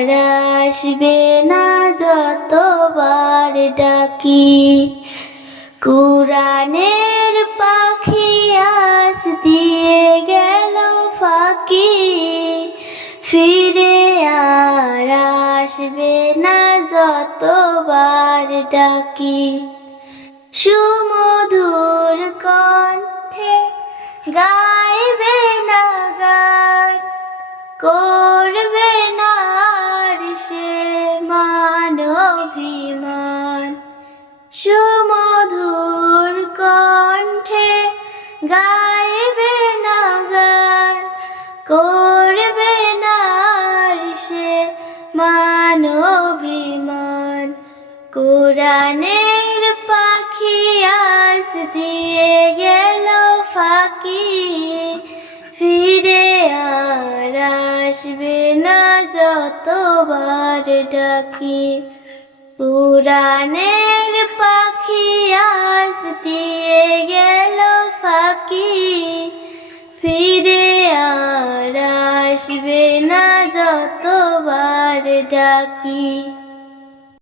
আর আসবে না যতবার ডাকি। কুরানের পাখি আজ দিয়ে গেল ফাঁকি, ফিরে আর আসবে না যতবার ডাকি। সুমধুর কণ্ঠে গাইবে না গান, করবে না আর সে মান অভিমান। সুমধুর কণ্ঠে গাইবে না গান, করবে না আর সে মান অভিমান। কুরানের পাখি আজ দিয়ে গেল ফাঁকি, ফিরে আর আসবে না যতবার ডাকি। কুরানের পাখি আজ দিয়ে গেল ফাঁকি, ফিরে আর আসবে না যতবার ডাকি।